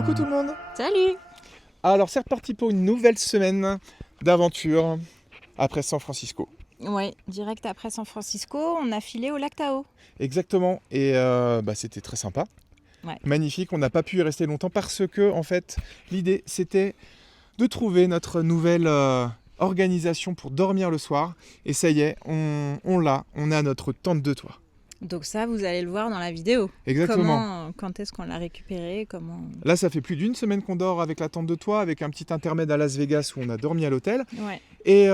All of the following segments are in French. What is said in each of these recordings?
Coucou tout le monde. Salut. Alors c'est reparti pour une nouvelle semaine d'aventure après San Francisco. Ouais, direct après San Francisco, on a filé au lac Tahoe. Exactement, et c'était très sympa. Ouais. Magnifique, on n'a pas pu y rester longtemps parce que en fait l'idée c'était de trouver notre nouvelle organisation pour dormir le soir. Et ça y est, on a notre tente de toit. Donc ça, vous allez le voir dans la vidéo. Exactement. Quand est-ce qu'on l'a récupéré, comment... Là, ça fait plus d'une semaine qu'on dort avec la tente de toit, avec un petit intermède à Las Vegas où on a dormi à l'hôtel. Ouais. Et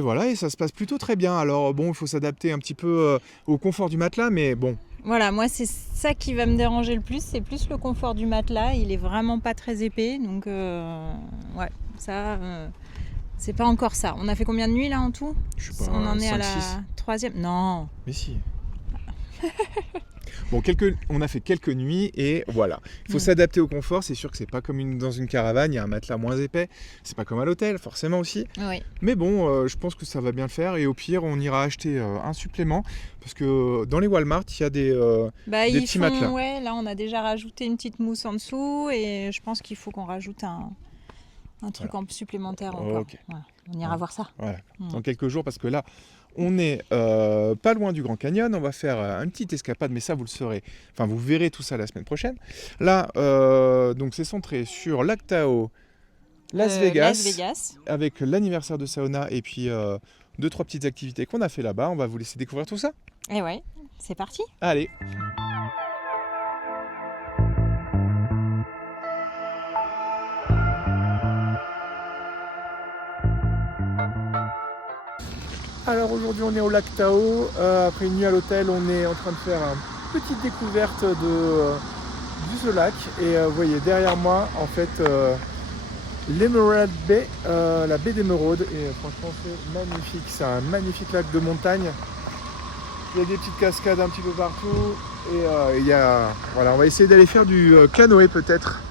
voilà, et ça se passe plutôt très bien. Alors bon, il faut s'adapter un petit peu au confort du matelas, mais bon. Voilà, moi c'est ça qui va me déranger le plus, c'est plus le confort du matelas. Il est vraiment pas très épais, donc ouais, ça... c'est pas encore ça. On a fait combien de nuits là en tout? Je sais pas, on en est 5, à la 6. 3e. Non. Mais si. Bon, on a fait quelques nuits et voilà. Il faut s'adapter au confort. C'est sûr que c'est pas comme dans une caravane. Il y a un matelas moins épais. C'est pas comme à l'hôtel, forcément aussi. Oui. Mais bon, je pense que ça va bien le faire. Et au pire, on ira acheter un supplément parce que dans les Walmart, il y a des petits matelas. Ouais, là on a déjà rajouté une petite mousse en dessous et je pense qu'il faut qu'on rajoute un truc supplémentaire encore. Okay. Voilà. On ira voir ça. Voilà. Dans quelques jours, parce que là, on est pas loin du Grand Canyon. On va faire une petite escapade, mais ça, vous le saurez. Enfin, vous verrez tout ça la semaine prochaine. Là, donc c'est centré sur Lac Tahoe, Las Vegas, avec l'anniversaire de Saona et puis 2-3 petites activités qu'on a fait là-bas. On va vous laisser découvrir tout ça. Et ouais, c'est parti. Allez. Alors aujourd'hui on est au lac Tahoe, après une nuit à l'hôtel on est en train de faire une petite découverte de ce lac et vous voyez derrière moi en fait l'Emerald Bay, la baie d'Émeraude, et franchement c'est magnifique, c'est un magnifique lac de montagne. Il y a des petites cascades un petit peu partout et voilà, on va essayer d'aller faire du canoë peut-être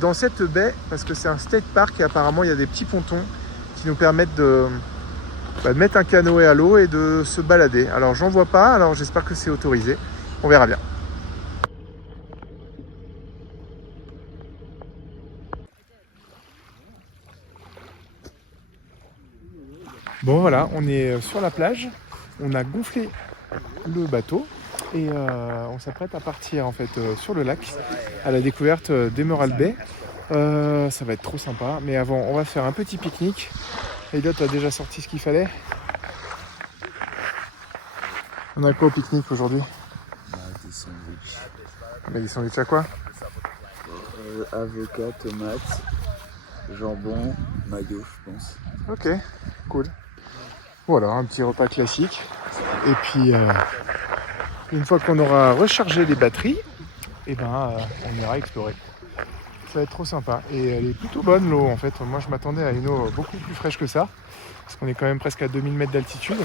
dans cette baie parce que c'est un state park et apparemment il y a des petits pontons qui nous permettent de mettre un canoë à l'eau et de se balader. Alors j'en vois pas, alors j'espère que c'est autorisé. On verra bien. Bon voilà, on est sur la plage. On a gonflé le bateau et on s'apprête à partir en fait sur le lac à la découverte d'Emerald Bay. Ça va être trop sympa, mais avant on va faire un petit pique-nique. Elliot a déjà sorti ce qu'il fallait. On a quoi au pique-nique aujourd'hui? Des sandwichs. Des sandwichs à quoi? Avocat, tomate, jambon, mayo, je pense. Ok, cool. Voilà, un petit repas classique. Et puis, une fois qu'on aura rechargé les batteries, on ira explorer. Ça va être trop sympa. Et elle est plutôt bonne l'eau en fait. Moi je m'attendais à une eau beaucoup plus fraîche que ça. Parce qu'on est quand même presque à 2000 mètres d'altitude.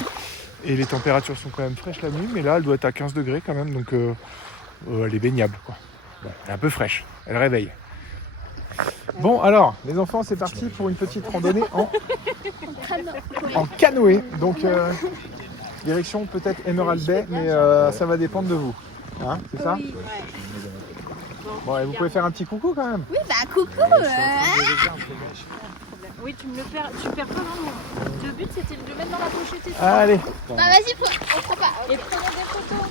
Et les températures sont quand même fraîches la nuit. Mais là elle doit être à 15 degrés quand même. Donc elle est baignable quoi. Bon, elle est un peu fraîche. Elle réveille. Bon alors les enfants c'est parti pour une petite randonnée en canoë. Donc direction peut-être Emerald Bay. Mais ça va dépendre de vous. Hein, c'est ça? Oui. Bon, et vous pouvez faire un petit coucou quand même. Oui, bah coucou. Oui, tu perds pas vraiment. Le but c'était de le mettre dans la pochette et tout. Allez. Bah vas-y, on prend pas. Et prenez des photos.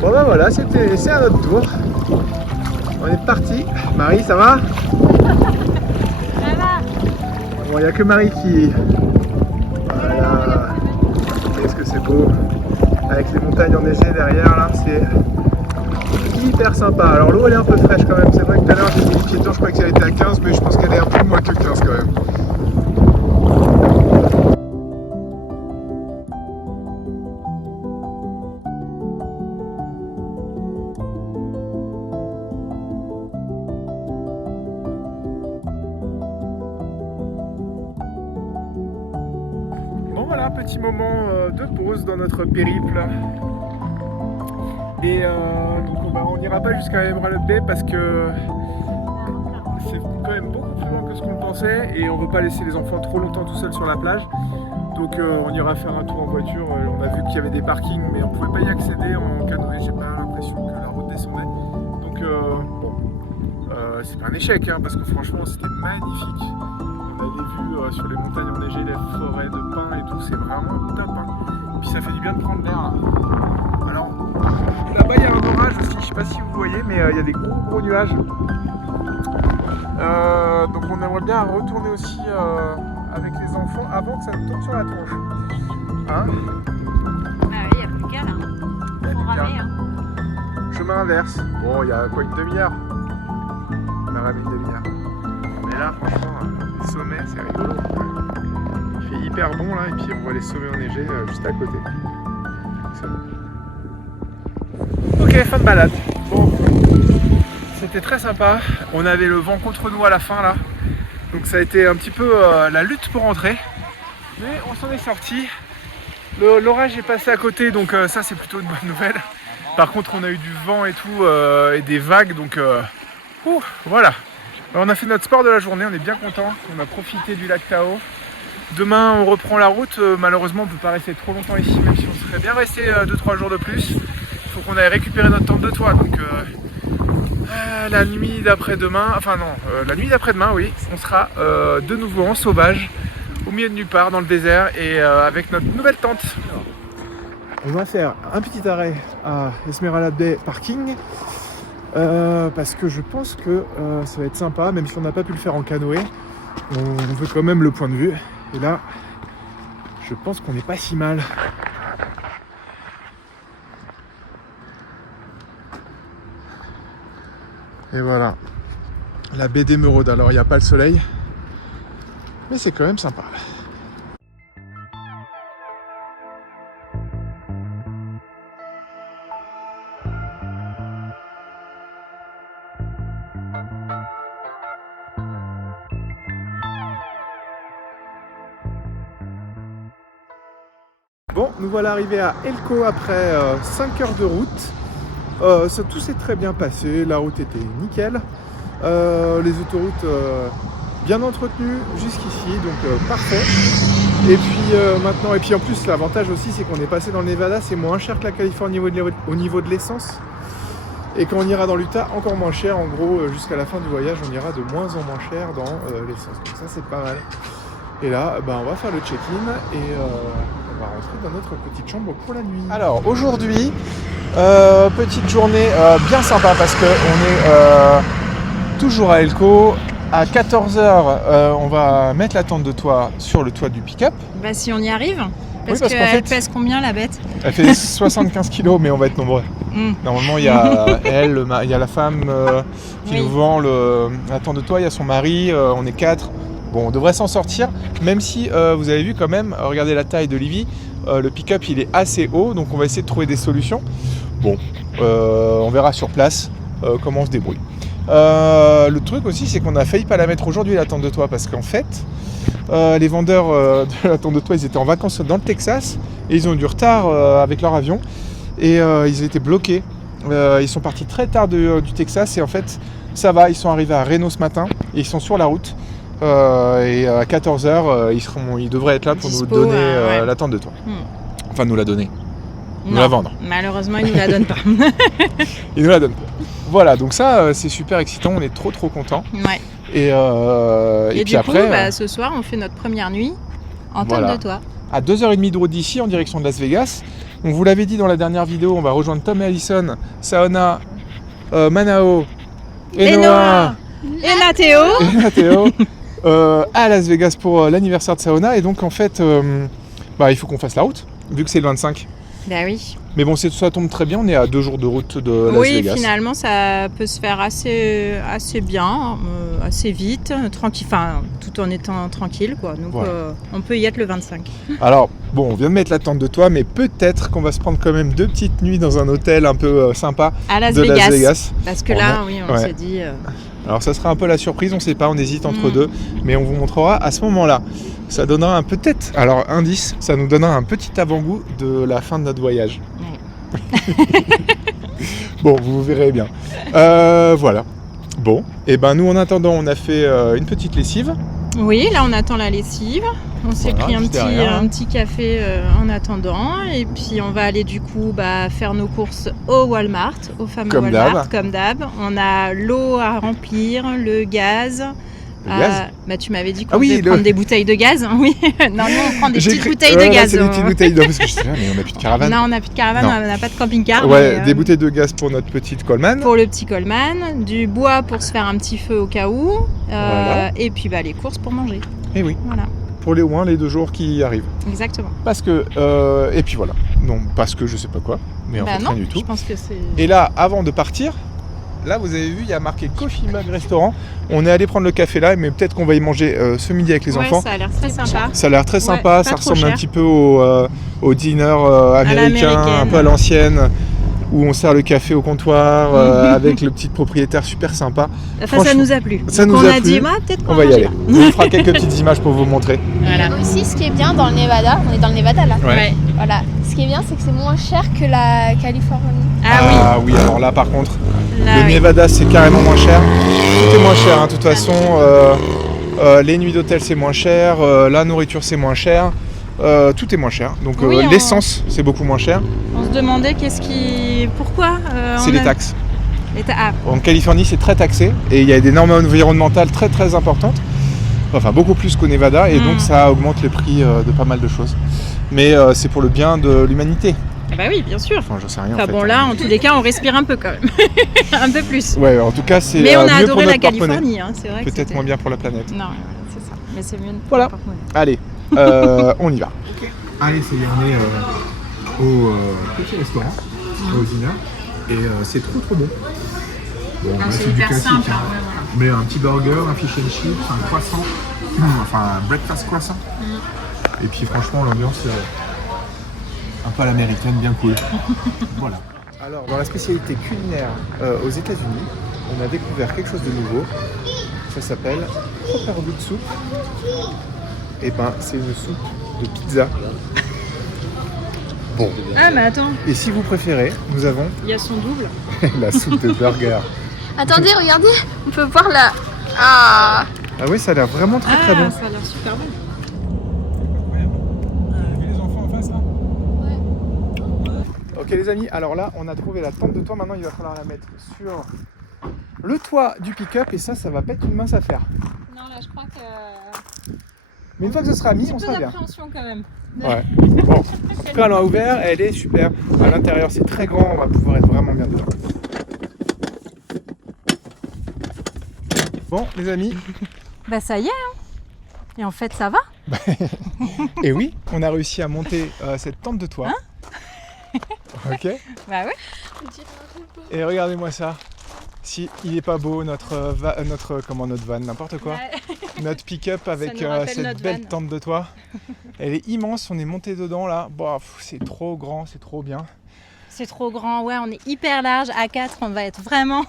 Bon ben voilà, c'est à notre tour. On est parti. Marie, ça va? Ça va. Bon, il n'y a que Marie qui... Voilà. Qu'est-ce que c'est beau. Avec les montagnes enneigées derrière là, c'est hyper sympa. Alors l'eau elle est un peu fraîche quand même. C'est vrai que tout à l'heure j'ai mis les pieds dedans, je crois qu'elle était à 15, mais je pense qu'elle est un peu moins que 15 quand même. Bon voilà, petit moment de pause dans notre périple. Et donc on n'ira pas jusqu'à Emerald Bay parce que c'est quand même beaucoup plus loin que ce qu'on pensait et on ne veut pas laisser les enfants trop longtemps tout seuls sur la plage. Donc on ira faire un tour en voiture. On a vu qu'il y avait des parkings mais on ne pouvait pas y accéder en canoë. J'ai pas l'impression que la route descendait. Donc c'est pas un échec hein, parce que franchement c'était magnifique. On avait vu sur les montagnes enneigées les forêts de pins et tout, c'est vraiment top hein. Et puis ça fait du bien de prendre l'air là. Alors là-bas il y a un orage aussi, je sais pas si vous voyez mais il y a des gros nuages. Donc on aimerait bien retourner aussi avec les enfants avant que ça nous tombe sur la tronche. Hein? Ah oui, il n'y a plus qu'à là. Il y a Faut plus qu'à. ramer, hein. Chemin inverse. Bon, il y a quoi, une demi-heure? On a ramé une demi-heure. Mais là, franchement, les sommets, c'est rigolo. Il fait hyper bon là, et puis on voit les sommets enneigés juste à côté. Ok, fin de balade. Bon, c'était très sympa. On avait le vent contre nous à la fin là. Donc ça a été un petit peu la lutte pour rentrer. Mais on s'en est sorti. L'orage est passé à côté, donc ça c'est plutôt une bonne nouvelle. Par contre on a eu du vent et tout, et des vagues, donc voilà. Alors, on a fait notre sport de la journée, on est bien content. On a profité du lac Tao. Demain on reprend la route, malheureusement on ne peut pas rester trop longtemps ici, même si on serait bien resté 2-3 jours de plus. Il faut qu'on aille récupérer notre tente de toit, donc la nuit d'après-demain, la nuit d'après-demain oui, on sera de nouveau en sauvage, au milieu de nulle part dans le désert et avec notre nouvelle tente. On va faire un petit arrêt à Esmeralda Bay Parking parce que je pense que ça va être sympa, même si on n'a pas pu le faire en canoë. On veut quand même le point de vue. Et là, je pense qu'on n'est pas si mal. Et voilà, la baie d'Émeraude. Alors il n'y a pas le soleil, mais c'est quand même sympa. Bon, nous voilà arrivés à Elko après 5 heures de route. Tout s'est très bien passé, la route était nickel. Les autoroutes bien entretenues jusqu'ici, donc parfait. Et puis en plus l'avantage aussi c'est qu'on est passé dans le Nevada, c'est moins cher que la Californie au niveau de l'essence. Et quand on ira dans l'Utah, encore moins cher. En gros, jusqu'à la fin du voyage, on ira de moins en moins cher dans l'essence. Donc ça c'est pas mal. Et là, on va faire le check-in et on va rentrer dans notre petite chambre pour la nuit. Alors aujourd'hui, petite journée bien sympa parce qu'on est toujours à Elko. À 14h, on va mettre la tente de toit sur le toit du pick-up. Bah si on y arrive, parce qu'en qu'elle fait, pèse combien la bête? Elle fait 75 kg, mais on va être nombreux. Normalement, il y a elle, il y a la femme qui nous vend la tente de toit, il y a son mari, on est 4. Bon, on devrait s'en sortir, même si vous avez vu quand même, regardez la taille de Livy, le pick-up il est assez haut, donc on va essayer de trouver des solutions. Bon, on verra sur place comment on se débrouille. Le truc aussi, c'est qu'on a failli pas la mettre aujourd'hui la tente de toit, parce qu'en fait, les vendeurs de la tente de toit, ils étaient en vacances dans le Texas, et ils ont eu du retard avec leur avion, et ils étaient bloqués. Ils sont partis très tard du Texas, et en fait, ça va, ils sont arrivés à Reno ce matin, et ils sont sur la route. Et à 14h, ils devraient être là pour nous donner la tente de toit. Enfin, nous la donner. Nous la vendre. Malheureusement, ils ne nous la donnent pas. Ils nous la donnent pas. Voilà, donc ça, c'est super excitant. On est trop contents. Ouais. Et puis du après, coup, ce soir, on fait notre première nuit en tente de toit. À 2h30 de route d'ici, en direction de Las Vegas. On vous l'avait dit dans la dernière vidéo, on va rejoindre Tom et Allison, Saona, Manao, et Noah, et Nathéo. À Las Vegas pour l'anniversaire de Saona. Et donc en fait il faut qu'on fasse la route vu que c'est le 25. Bah oui. Mais bon, ça tombe très bien, on est à 2 jours de route de Las Vegas. Oui, finalement ça peut se faire assez bien, assez vite, tranquille, tout en étant tranquille quoi. Donc on peut y être le 25. Alors bon, on vient de mettre la tente de toit, mais peut-être qu'on va se prendre quand même 2 petites nuits dans un hôtel un peu sympa à Las Vegas. Parce que on s'est dit... Alors ça sera un peu la surprise, on sait pas, on hésite entre deux, mais on vous montrera à ce moment-là. Ça donnera alors indice, ça nous donnera un petit avant-goût de la fin de notre voyage. Bon, vous verrez bien. Voilà. Bon, et ben nous en attendant, on a fait une petite lessive. Oui, là on attend la lessive. On s'est Voilà, pris juste derrière, un petit café en attendant. Et puis on va aller du coup faire nos courses au Walmart, au fameux Comme Walmart, d'hab. comme d'hab. On a l'eau à remplir, le gaz. Le gaz Tu m'avais dit qu'on Ah oui, devait prendre des bouteilles de gaz. Oui, non, nous on prend des J'ai petites cru- bouteilles ouais, de là, gaz. c'est des petites bouteilles. Non, parce que je sais, mais on n'a plus de caravane. Non, on n'a plus de caravane, Non. on n'a pas de camping-car. Ouais, mais, des bouteilles de gaz pour notre petite Coleman. pour le petit Coleman, du bois pour se faire un petit feu au cas où, Voilà. et puis les courses pour manger. Et oui, Voilà, pour les au moins les 2 jours qui arrivent. exactement. Parce que, et puis voilà. Non, parce que je sais pas quoi, mais en fait non, rien du tout. je pense que c'est... Et là, avant de partir, là vous avez vu, il y a marqué Coffee Mug Restaurant. On est allé prendre le café là, mais peut-être qu'on va y manger ce midi avec les Ouais, enfants. ça a l'air très sympa. Ça a l'air très sympa, pas ça trop ressemble un cher. petit peu au dîner américain, un l'américaine. peu à l'ancienne, où on sert le café au comptoir avec le petit propriétaire super sympa. Enfin, ça Franchement, nous a plu. ça Donc, nous on a a plu. dit, peut-être qu'on On va y manger aller. là. On vous fera quelques petites images pour vous montrer. Voilà. Et aussi, ce qui est bien dans le Nevada, on est dans le Nevada là. Ouais. Voilà. Ce qui est bien, c'est que c'est moins cher que la Californie. Ah oui, alors là par contre, oui. Là, le oui. Nevada c'est carrément moins cher. Tout est moins cher, hein, de toute façon. Les nuits d'hôtel c'est moins cher, la nourriture c'est moins cher. Tout est moins cher. Donc Oui, l'essence c'est beaucoup moins cher. On se demandait pourquoi C'est les taxes. Ah, En Californie, c'est très taxé et il y a des normes environnementales très très importantes, enfin beaucoup plus qu'au Nevada, et donc ça augmente les prix de pas mal de choses. Mais c'est pour le bien de l'humanité. bah oui, bien sûr. Enfin, j'en sais rien. Enfin en fait. bon, là, en tous les cas, on respire un peu quand même. Un peu plus. Ouais, en tout cas, c'est Mais on a mieux pour adoré la notre porte-monnaie. Californie, hein, c'est vrai. que Peut-être c'était- moins bien pour la planète. Non, c'est ça. Mais c'est mieux. pour Voilà. le porte-monnaie. Allez, on y va. Allez, ça y est, on est au petit restaurant, au dîner, et c'est trop bon. Bon, Ah, là, c'est du hyper classique, simple, hein. hein, ouais, voilà. Mais un petit burger, un fish and chips, un croissant, enfin un breakfast croissant. Et puis franchement, l'ambiance un peu à l'américaine, bien cool. Voilà. Alors, dans la spécialité culinaire aux États-Unis, on a découvert quelque chose de nouveau. Ça s'appelle Proper Good Soup. Et ben, c'est une soupe de pizza. Bon. Ah, mais attends, Et si vous préférez, nous avons il y a son double. la soupe de burger. Attendez, regardez, on peut voir la. Ah. Ah oui, ça a l'air vraiment très très bon. Ça a l'air super bon. Vous avez vu les enfants en face là? Ouais. Ok les amis, alors là on a trouvé la tente de toit, maintenant il va falloir la mettre sur le toit du pick-up et ça va pas être une mince affaire. Non, là, je crois que. Mais une fois que ce sera mis, on Un peu sera bien. d'appréhension quand même. Ouais. Bon, en tout cas elle a ouvert, elle est super. À l'intérieur c'est très grand, on va pouvoir être vraiment bien dedans. Bon les amis, Bah, ça y est, hein. Et en fait, ça va. et oui, on a réussi à monter cette tente de toit. Ok. Bah, ouais. Et regardez-moi ça. Si il est pas beau notre van, n'importe quoi. Notre pick-up avec nous rappelle cette notre belle van. tente de toit. Elle est immense, on est monté dedans là. Bon, c'est trop grand, c'est trop bien. C'est trop grand, ouais, on est hyper large. À 4, on va être vraiment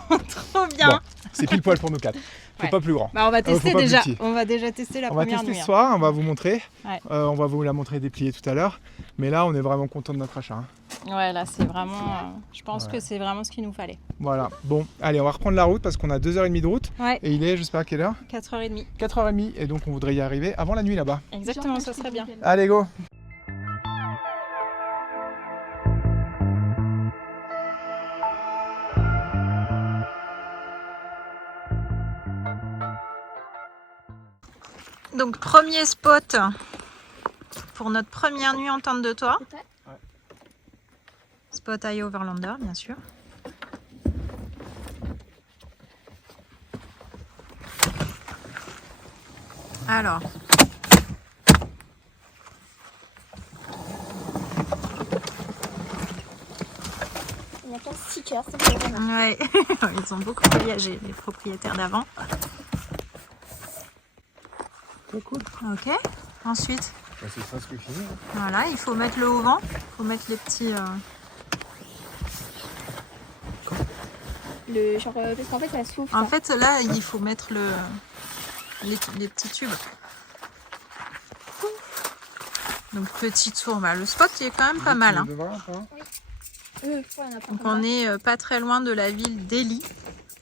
trop bien. Bon, c'est pile poil pour nous 4. Faut Ouais. pas plus grand. Bah, on va faut tester pas déjà. plus petit. On va déjà tester la On va première tester nuit. ce soir, on va vous montrer. Ouais. On va vous la montrer dépliée tout à l'heure. Mais là, on est vraiment content de notre achat. Hein. Ouais, là, c'est vraiment. Je pense Ouais. que c'est vraiment ce qu'il nous fallait. Voilà. Bon, allez, on va reprendre la route parce qu'on a 2h30 de route. Ouais, Et il est, je sais pas à quelle heure, 4h30. 4h30. Et donc, on voudrait y arriver avant la nuit là-bas. Exactement, ça serait bien. Allez, go! Donc, premier spot pour notre première nuit en tente de toit. Ouais. Spot à Overlander, bien sûr. Alors, Il y a plein de stickers, ça fait vraiment. ouais. Ils ont beaucoup voyagé, les propriétaires d'avant. Très cool. Ok. Ensuite, Bah, c'est presque fini. Hein. voilà, il faut mettre le auvent. Il faut mettre les petits. Le genre, parce qu'en fait, ça souffle. En fait, là, il faut mettre les petits tubes. Donc, petit tour. Bah, le spot, il est quand même pas mal. Hein. Tu veux voir un peu, hein? Donc on est pas très loin de la ville d'Ely,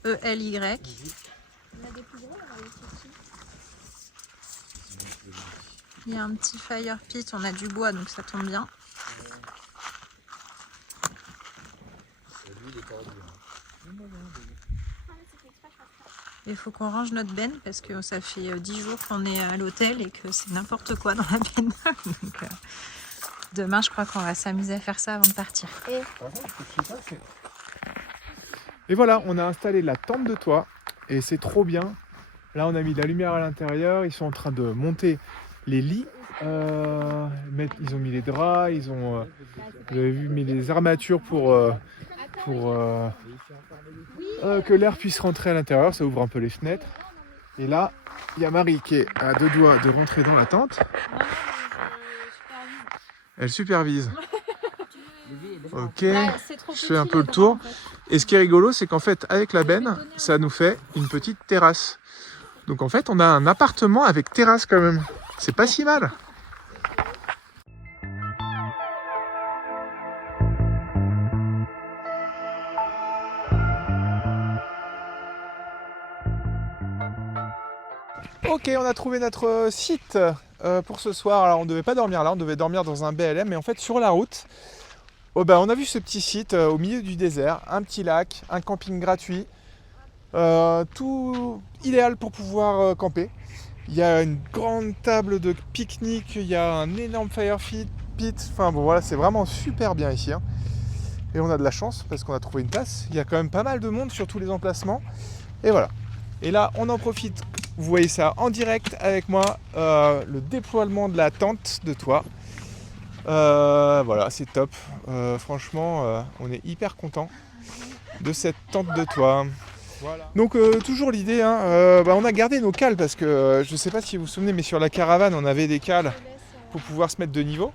E-L-Y. Il y a un petit fire pit, on a du bois donc ça tombe bien. Il faut qu'on range notre benne parce que ça fait 10 jours qu'on est à l'hôtel et que c'est n'importe quoi dans la benne. Donc, demain, je crois qu'on va s'amuser à faire ça avant de partir. Et voilà, on a installé la tente de toit et c'est trop bien. Là, on a mis de la lumière à l'intérieur. Ils sont en train de monter les lits. Ils ont mis les draps. Ils ont, vous avez vu, mis les armatures pour que l'air puisse rentrer à l'intérieur. Ça ouvre un peu les fenêtres. Et là, il y a Marie qui est à 2 doigts de rentrer dans la tente. Elle supervise. Ok, je fais un peu le tour. Et ce qui est rigolo, c'est qu'en fait, avec la benne, ça nous fait une petite terrasse. Donc en fait, on a un appartement avec terrasse quand même. C'est pas si mal. Ok, on a trouvé notre site pour ce soir. Alors on ne devait pas dormir là, on devait dormir dans un BLM. Mais en fait, sur la route, on a vu ce petit site au milieu du désert. Un petit lac, un camping gratuit. Tout idéal pour pouvoir camper. Il y a une grande table de pique-nique, il y a un énorme fire pit. Enfin bon voilà, c'est vraiment super bien ici. Et on a de la chance parce qu'on a trouvé une place. Il y a quand même pas mal de monde sur tous les emplacements. Et voilà. Et là, on en profite. Vous voyez ça en direct avec moi, le déploiement de la tente de toit. Voilà, c'est top. Franchement, on est hyper content de cette tente de toit. Voilà. Donc toujours l'idée, on a gardé nos cales parce que je ne sais pas si vous vous souvenez, mais sur la caravane, on avait des cales pour pouvoir se mettre de niveau.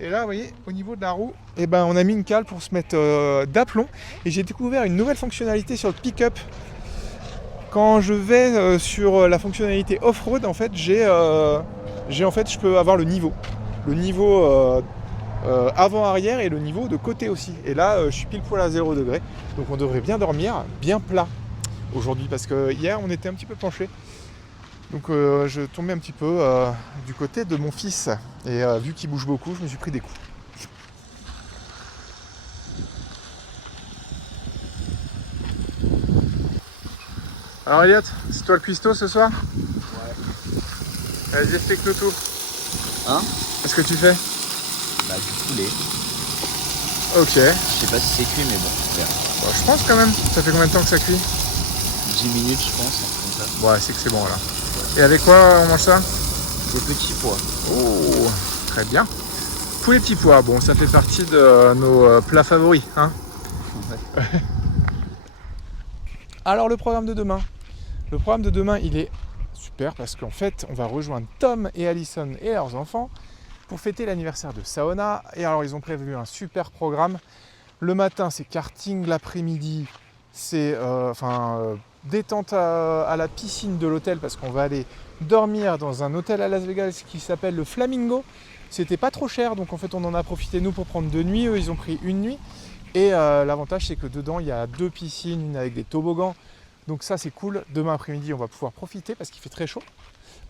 Et là, vous voyez, au niveau de la roue, on a mis une cale pour se mettre d'aplomb. Et j'ai découvert une nouvelle fonctionnalité sur le pick-up. Quand je vais sur la fonctionnalité off-road, en fait, je peux avoir le niveau avant-arrière et le niveau de côté aussi. Et là, je suis pile poil à 0 degré. Donc on devrait bien dormir, bien plat aujourd'hui, parce que hier, on était un petit peu penché. Donc je tombais un petit peu du côté de mon fils. Et vu qu'il bouge beaucoup, je me suis pris des coups. Alors Elliot, c'est toi le cuistot ce soir? Ouais. Vas-y, explique-nous tout. Hein? Qu'est-ce que tu fais? Bah du poulet. Ok. Je sais pas si c'est cuit mais bon, on verra. Bon, je pense quand même. Ça fait combien de temps que ça cuit? 10 minutes je pense, un truc comme ça. Ouais, c'est que c'est bon là. Et avec quoi on mange ça? Des petits pois. Oh, très bien. Poulet petits pois, bon ça fait partie de nos plats favoris. Hein. Ouais. Alors le programme de demain. Le programme de demain il est super parce qu'en fait on va rejoindre Tom et Alison et leurs enfants pour fêter l'anniversaire de Saona. Et alors ils ont prévu un super programme. Le matin c'est karting, l'après-midi c'est détente à la piscine de l'hôtel parce qu'on va aller dormir dans un hôtel à Las Vegas qui s'appelle le Flamingo. C'était pas trop cher donc en fait on en a profité nous pour prendre 2 nuits. Eux ils ont pris 1 nuit. Et l'avantage c'est que dedans il y a 2 piscines, une avec des toboggans. Donc ça c'est cool. Demain après-midi on va pouvoir profiter parce qu'il fait très chaud.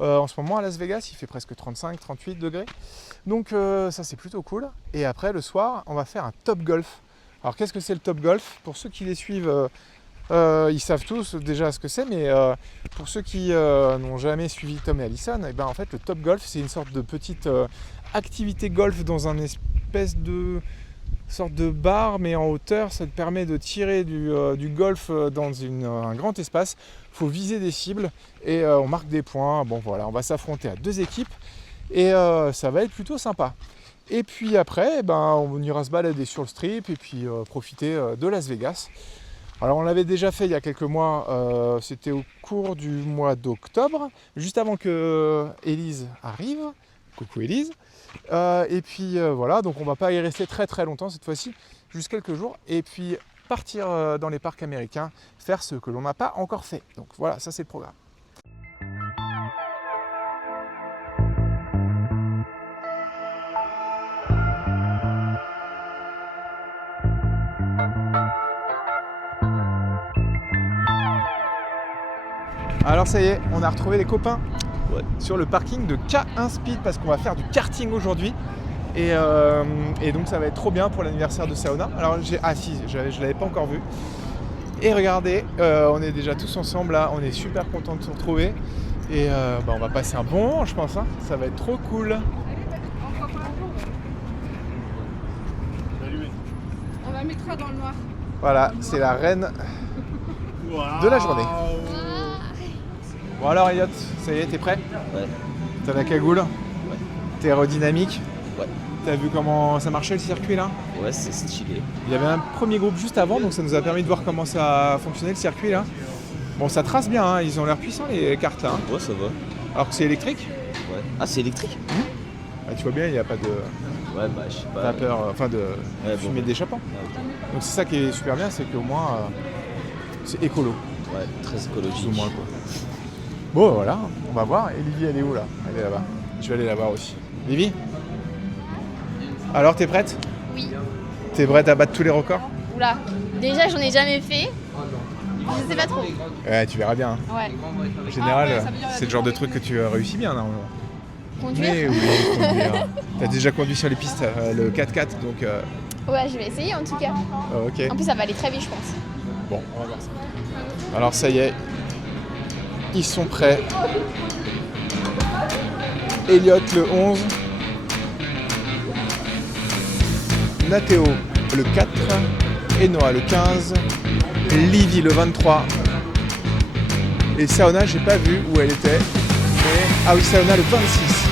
En ce moment à Las Vegas il fait presque 35-38 degrés. Donc ça c'est plutôt cool. Et après le soir on va faire un top golf. Alors qu'est-ce que c'est le top golf? Pour ceux qui les suivent, ils savent tous déjà ce que c'est. Mais pour ceux qui n'ont jamais suivi Tom et Alison, en fait le top golf c'est une sorte de petite activité golf dans un espèce de sorte de bar mais en hauteur. Ça te permet de tirer du golf dans un grand espace. Il faut viser des cibles et on marque des points. Bon voilà, on va s'affronter à 2 équipes et ça va être plutôt sympa. Et puis après on ira se balader sur le strip et puis profiter de Las Vegas. Alors on l'avait déjà fait il y a quelques mois, c'était au cours du mois d'octobre, juste avant que Élise arrive. Coucou Élise. Et puis voilà, donc on va pas y rester très très longtemps cette fois-ci, juste quelques jours, et puis partir dans les parcs américains, faire ce que l'on n'a pas encore fait. Donc voilà, ça c'est le programme. Alors ça y est, on a retrouvé les copains Ouais. sur le parking de K1 Speed parce qu'on va faire du karting aujourd'hui. Et donc ça va être trop bien pour l'anniversaire de Saona. Alors je l'avais pas encore vu. Et regardez, on est déjà tous ensemble là, on est super contents de se retrouver. Et on va passer un bon moment je pense, hein. Ça va être trop cool. On va mettre dans le noir. Voilà, c'est la reine de la journée. Bon alors Elliot, ça y est, t'es prêt? Ouais. T'as la cagoule? Ouais. T'es aérodynamique? Ouais. T'as vu comment ça marchait le circuit là? Ouais, c'est stylé. Il y avait un premier groupe juste avant, donc ça nous a permis de voir comment ça fonctionnait le circuit là. Bon, ça trace bien, hein. Ils ont l'air puissants les cartes là. Hein. Ouais, ça va. Alors que c'est électrique. Ouais. Ah, c'est électrique? Ah, tu vois bien, il n'y a pas de Ouais, bah, je sais pas. vapeur, enfin de fumée bon. d'échappement. Ah, ok. Donc c'est ça qui est super bien, c'est qu'au moins c'est écolo, Ouais, très plus écologique. ou moins quoi. Bon voilà, on va voir. Et Livy elle est où là? Elle est là-bas. Je vais aller la voir aussi. Livy? Alors t'es prête? Oui. T'es prête à battre tous les records? Oula. Déjà, j'en ai jamais fait. Je sais pas trop. Ouais, tu verras bien. Hein. Ouais. En général, c'est le genre de truc que tu réussis bien normalement. Conduire. Mais oui, conduire. T'as déjà conduit sur les pistes le 4x4, donc Ouais, je vais essayer en tout cas. ok. En plus, ça va aller très vite, je pense. Bon, on va voir ça. Alors ça y est, ils sont prêts. Elliot le 11, Nathéo le 4, Enoa le 15, Livy le 23. Et Saona, j'ai pas vu où elle était. Mais... Ah oui, Saona le 26.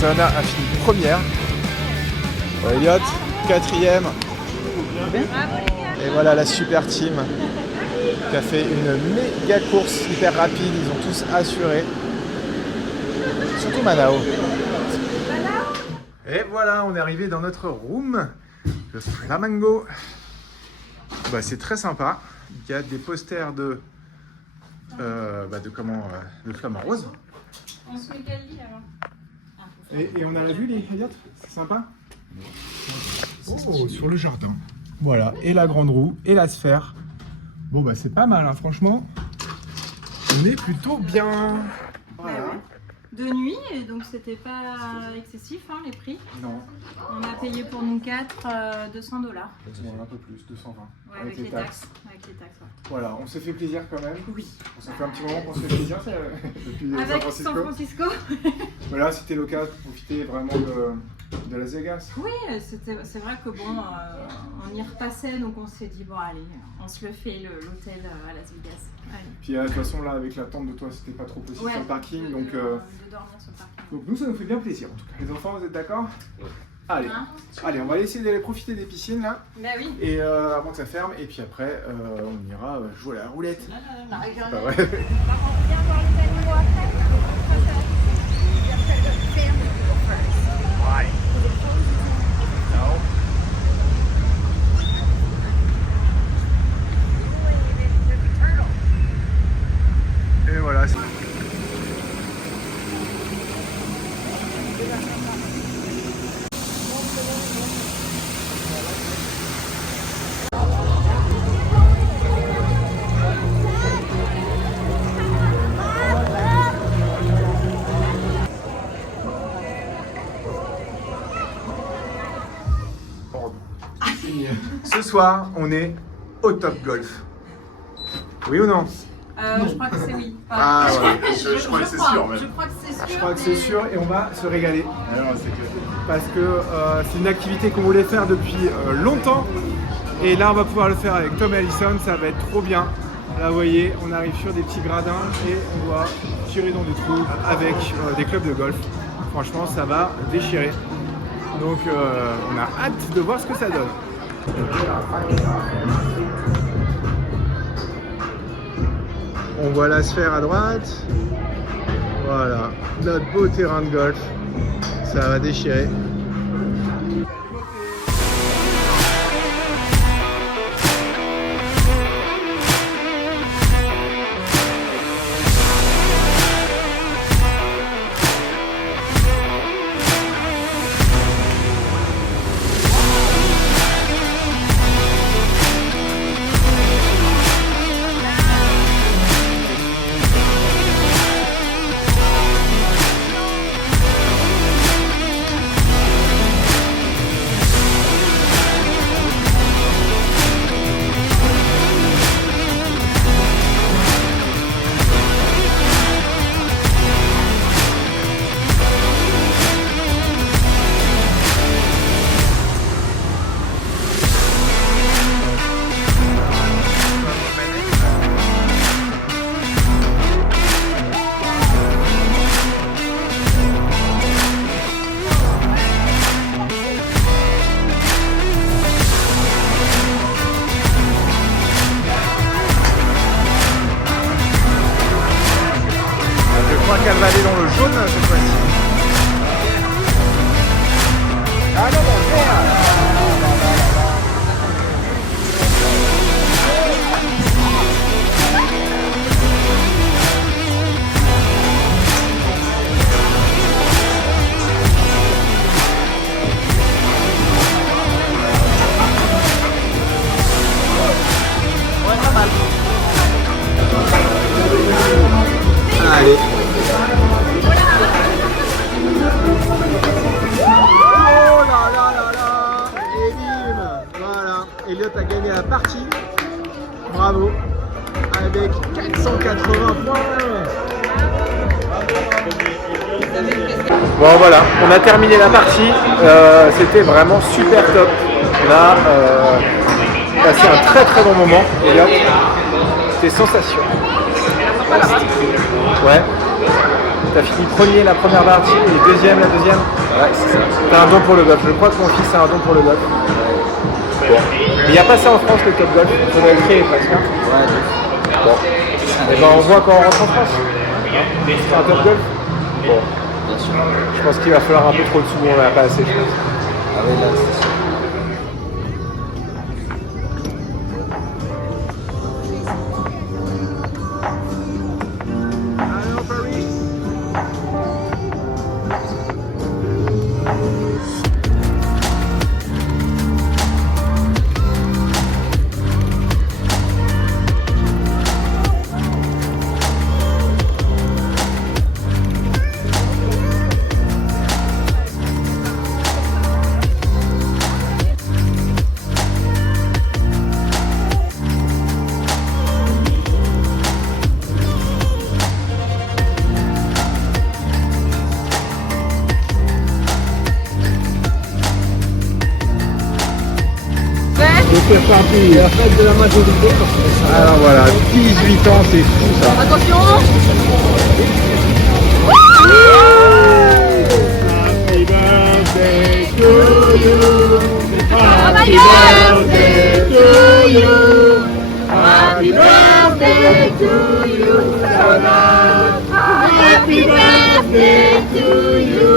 Saona a fini première. Elliot, quatrième. Et voilà la super team qui a fait une méga course hyper rapide. Ils ont tous assuré. Surtout Manao. Et voilà, on est arrivé dans notre room. Le Flamingo. Bah, c'est très sympa. Il y a des posters de flamant rose. On se met quel lit alors? Et on a la vue, les Elliot? C'est sympa? Oh, sur le jardin. Voilà, et la grande roue, et la sphère. Bon, bah c'est pas mal, hein, franchement. On est plutôt bien. Voilà. De nuit, et donc c'était pas excessif hein, les prix. Non, On a payé pour nous 4 $200. bon, un peu plus, 220. Ouais, avec les taxes. Avec les taxes, ouais. Voilà, on s'est fait plaisir quand même. Oui. Ça fait un petit moment qu'on se fait plaisir depuis San Avec Francisco. San Francisco. Voilà, c'était l'occasion de profiter vraiment de Las Vegas. Oui, c'est vrai que bon, on y repassait, donc on s'est dit bon allez, on se le fait l'hôtel à Las Vegas. Allez. Puis de toute façon, là, avec la tente de toi, c'était pas trop possible Ouais, sur le parking. de Donc dormir sur le parking. nous, ça nous fait bien plaisir en tout cas. Les enfants, vous êtes d'accord? Ouais. Allez. Hein? Allez, on va essayer d'aller profiter des piscines là. Bah oui. Et avant que ça ferme, et puis après, on ira jouer à la roulette. La règle. Pas vrai? Et voilà. soir, on est au Top Golf. Oui ou non? Je crois que c'est oui. Ah ouais. Je crois que c'est sûr même. Je crois que c'est sûr. Je crois que c'est sûr et on va se régaler. Alors, c'est que... Parce que c'est une activité qu'on voulait faire depuis longtemps. Et là, on va pouvoir le faire avec Tom et Allison. Ça va être trop bien. Là, vous voyez, on arrive sur des petits gradins et on doit tirer dans des trous avec des clubs de golf. Franchement, ça va déchirer. Donc, on a hâte de voir ce que ça donne. On voit la sphère à droite. Voilà, notre beau terrain de golf. Ça va déchirer. Je crois qu'elle va aller dans le jaune cette fois-ci. Ah non, allez. Oh là là là là. Et bim. Voilà. Elliot a gagné la partie. Bravo. Avec 480 points. Bon voilà, on a terminé la partie. C'était vraiment super top. On a passé un très très bon moment. Elliot, c'était sensationnel. Ouais. T'as fini premier la première partie et deuxième la deuxième. Ouais, c'est ça. T'as un don pour le golf. Je crois que mon fils a un don pour le golf. Bon. Mais il n'y a pas ça en France, le Top Golf. Il faudrait le créer presque. Ouais, Bon. Et ben on voit quand on rentre en France. C'est un Top Golf. Bon. bien sûr. Je pense qu'il va falloir un peu trop de sous. On n'en a pas assez, je pense. Ah oui, là, c'est sûr. Allô, Paris. C'est parti, la fête de la majorité. Alors voilà, 18 ans, c'est fou ça. Attention. Happy birthday to you. Happy birthday to you. Happy birthday to you. Happy birthday to you.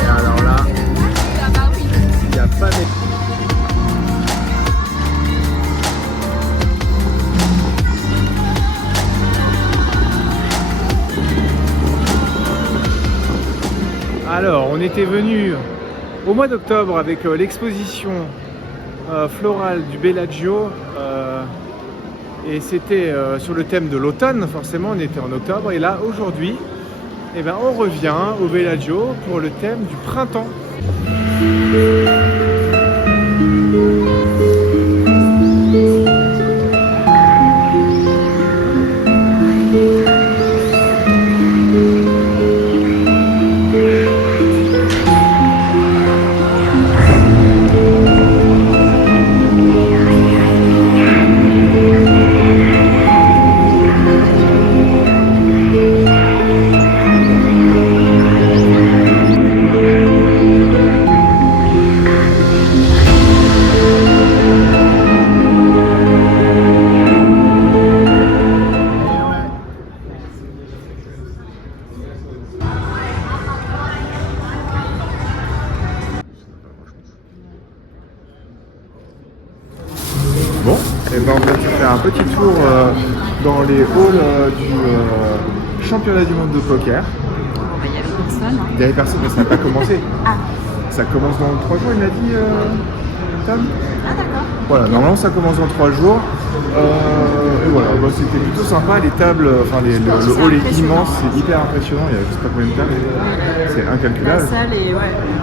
Et alors là, il n'y a pas de... Alors, on était venu au mois d'octobre avec l'exposition florale du Bellagio et c'était sur le thème de l'automne, forcément on était en octobre, et là aujourd'hui eh ben, on revient au Bellagio pour le thème du printemps. Bon, et ben on va faire un petit tour dans les halls du championnat du monde de poker. Il y avait personne. Il n'y avait personne, mais ça n'a pas commencé. Ah. Ça commence dans 3 jours, il m'a dit Tom. Ah d'accord. Voilà, normalement ça commence dans 3 jours. Et voilà, bah, c'était plutôt sympa, les tables, enfin le hall est immense, c'est hyper impressionnant, il y a je sais pas combien de tables, c'est La incalculable. salle est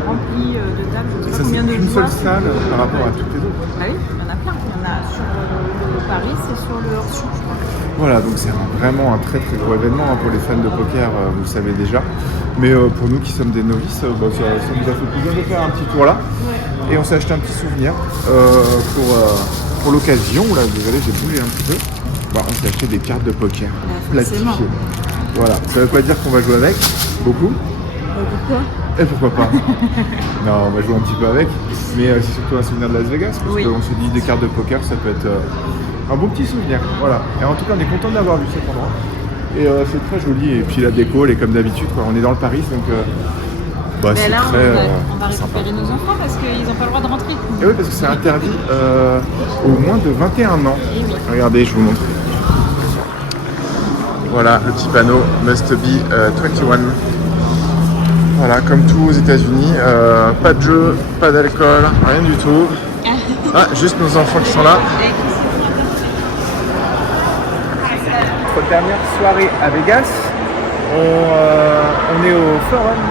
remplie de tables, je Et sais ça pas c'est combien de une seule joueurs. salle par rapport à toutes les autres. Ah oui, il y en a plein. Il y en a sur le Paris, c'est sur le hors-champ, je crois. Voilà, donc c'est vraiment un très très gros événement pour les fans de poker, vous le savez déjà. Mais pour nous qui sommes des novices, bah, ça nous a fait plaisir de faire un petit tour là. Ouais. Et on s'est acheté un petit souvenir pour l'occasion. Là, désolé, j'ai bougé un petit peu. Bah, on s'est acheté des cartes de poker plastifiées. Voilà, ça veut pas dire qu'on va jouer avec, beaucoup. Pourquoi? Et pourquoi pas. Non, on va jouer un petit peu avec. Mais c'est surtout un souvenir de Las Vegas, parce qu'on se dit des cartes de poker, ça peut être un bon petit souvenir. Voilà. Et en tout cas, on est content d'avoir vu cet endroit. Et c'est très joli. Et puis la déco, elle est comme d'habitude, quoi. On est dans le Paris, donc bah, c'est là, très on va sympa. récupérer nos enfants parce qu'ils n'ont pas le droit de rentrer. Et oui, parce que c'est interdit au moins de 21 ans. Et oui. Regardez, je vous montre. Voilà, le petit panneau Must be 21. Voilà, comme tout aux États-Unis, pas de jeu, pas d'alcool, rien du tout. Ah, juste nos enfants qui sont là. Notre dernière soirée à Vegas, on est au Forum,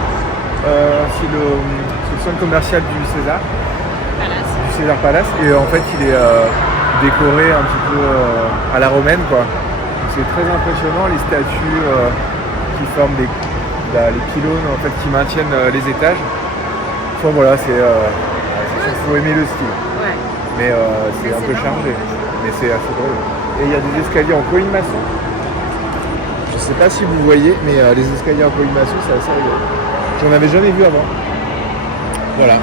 c'est le centre commercial du César Palace, et en fait il est décoré un petit peu à la romaine, quoi. C'est très impressionnant, les statues qui forment les pylônes en fait, qui maintiennent les étages. Enfin voilà, c'est faut aimer le style. Ouais. Mais c'est un peu chargé, mais c'est assez drôle. Et il y a des escaliers en colimaçon. Je sais pas si vous voyez, mais les escaliers en colimaçon, c'est assez rigolo. J'en avais jamais vu avant. Voilà.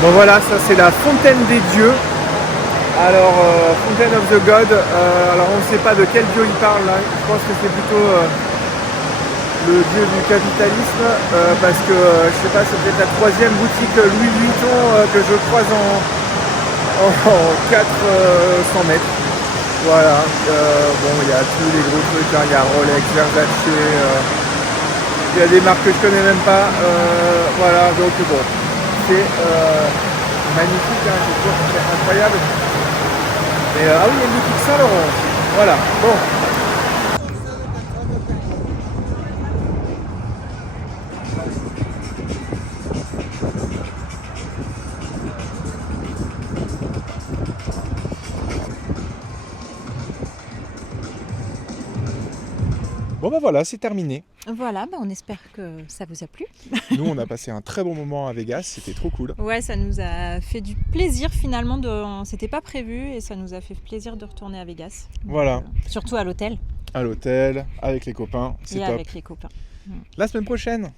Bon voilà, ça c'est la fontaine des dieux. Alors, Fountain of the God, alors on ne sait pas de quel dieu il parle là. Je pense que c'est plutôt le dieu du capitalisme, parce que je sais pas, c'est peut-être la 3e boutique Louis Vuitton que je croise en 400 mètres. Voilà, bon, il y a tous les gros trucs, hein. Il y a Rolex, Versace, il y a des marques que je connais même pas. Voilà, donc bon. C'est magnifique, hein, c'est incroyable. Et, ah oui, il y a une boutique Saint-Laurent aussi. Voilà, bon. Bon bah voilà, c'est terminé. Voilà, on espère que ça vous a plu. Nous, on a passé un très bon moment à Vegas, c'était trop cool. Ouais, ça nous a fait du plaisir finalement, c'était pas prévu et ça nous a fait plaisir de retourner à Vegas. Donc, voilà. Surtout à l'hôtel. À l'hôtel, avec les copains, c'est et top. avec les copains. La semaine prochaine.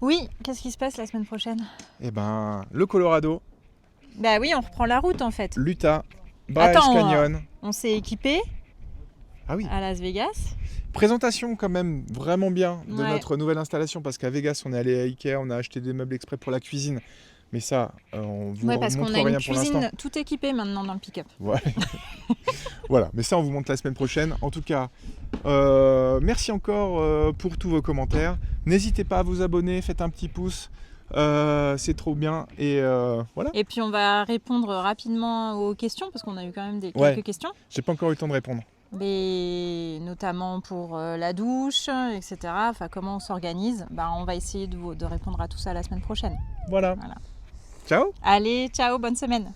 Oui, qu'est-ce qui se passe la semaine prochaine? Eh ben, le Colorado, Bah oui, on reprend la route en fait. l'Utah, Bryce Attends, Canyon. On s'est équipé Ah oui. à Las Vegas. Présentation quand même vraiment bien de Ouais. notre nouvelle installation parce qu'à Vegas, on est allé à Ikea, on a acheté des meubles exprès pour la cuisine. Mais ça, on vous Ouais, parce montre qu'on a rien une pour l'instant. cuisine tout équipée maintenant dans le pick-up. Ouais. Voilà, mais ça on vous montre la semaine prochaine. En tout cas, merci encore pour tous vos commentaires. N'hésitez pas à vous abonner, faites un petit pouce, c'est trop bien. Et voilà, Et puis on va répondre rapidement aux questions parce qu'on a eu quand même Ouais. quelques questions. j'ai pas encore eu le temps de répondre. Mais notamment pour la douche, etc. Enfin, comment on s'organise. Bah, on va essayer de répondre à tout ça la semaine prochaine. Voilà. Voilà. Ciao. Allez, ciao, bonne semaine.